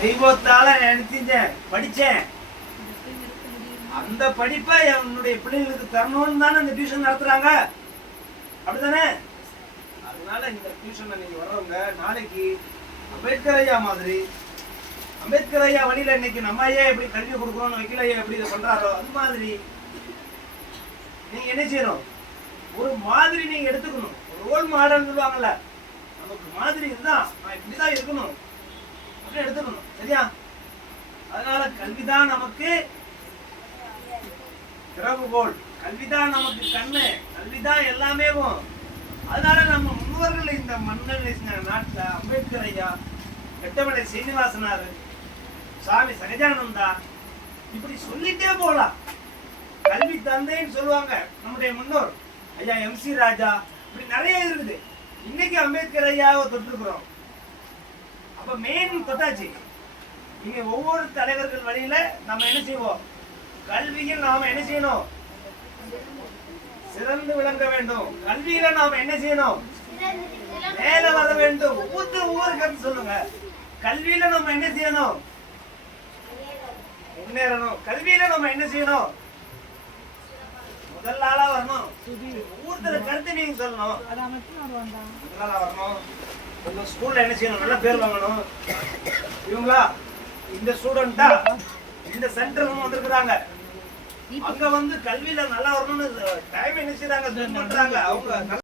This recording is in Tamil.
தெய்வத்தால நினைச்சேன் படிச்சேன். அந்த படிப்பை என்னுடைய பிள்ளைங்களுக்கு தரணும்னு தானே இந்த டியூஷன் நடத்துறாங்க. அப்படிதானே அதனால இந்த டியூஷன் இன்னைக்கு வர்றவங்க நாளைக்கு அம்பேத்கர் ஐயா மாதிரி அம்பேத்கர் ஐயா வழியில இன்னைக்கு நம்ம ஐயா எப்படி கல்வி கொடுக்கணும்னு வைக்கல ஐயா எப்படி இதை பண்றாரோ அது மாதிரி நீங்க என்ன செய்யணும்? ஒரு மாதிரி நீங்க எடுத்துக்கணும். ரோல் மாடல் சொல்லுவாங்கல்ல நமக்கு மாதிரி இதுதான் நான் இப்படிதான் இருக்கணும். அப்படின்னு எடுத்துக்கணும். சரியா? அதனால கல்விதான் நமக்கு திறவுகோல் கல்விதான் நமக்கு கண்ணு. கல்விதான் எல்லாமே அதனால நம்ம முன்னோர்கள் இந்த மன்னர் நாட்டில் அம்பேத்கர் ஐயா வெட்டமலை சீனிவாசனார் சாமி சகஜானந்தா இப்படி சொல்லிட்டே போலாம் கல்வி தந்தைன்னு சொல்லுவாங்க நம்முடைய முன்னோர். ஐயா எம் சி ராஜா இப்படி நிறைய இருக்குது. இன்னைக்கு அம்பேத்கர் ஐயாவை தொட்டிருக்கிறோம். அப்ப மெயின் தொட்டாச்சு. இங்கே ஒவ்வொரு தலைவர்கள் வழியில நம்ம என்ன செய்வோம்? கல்வியில் நாம என்ன செய்யணும்? சிறந்து விளங்க வேண்டும். கல்வியில நாம என்ன செய்யணும்? மேல வர வேண்டும். ஒவ்வொரு ஒவ்வொரு கருத்து சொல்லுங்க. கல்வியில நம்ம என்ன செய்யணும்? முன்னேறணும். கல்வியில நம்ம என்ன செய்யணும்? முதல் ஆளா வரணும். ஒவ்வொருத்தர் கருத்து நீங்க சொல்லணும். முதல் ஆளா வரணும். நம்ம ஸ்கூல்ல என்ன செய்யணும்? நல்ல பேர் வாங்கணும். இவங்களா இந்த ஸ்டூடெண்டா இந்த சென்டர் வந்திருக்கிறாங்க. அங்க வந்து கல்வியில நல்லா வரணும்னு டைம் பண்றாங்க. அவங்க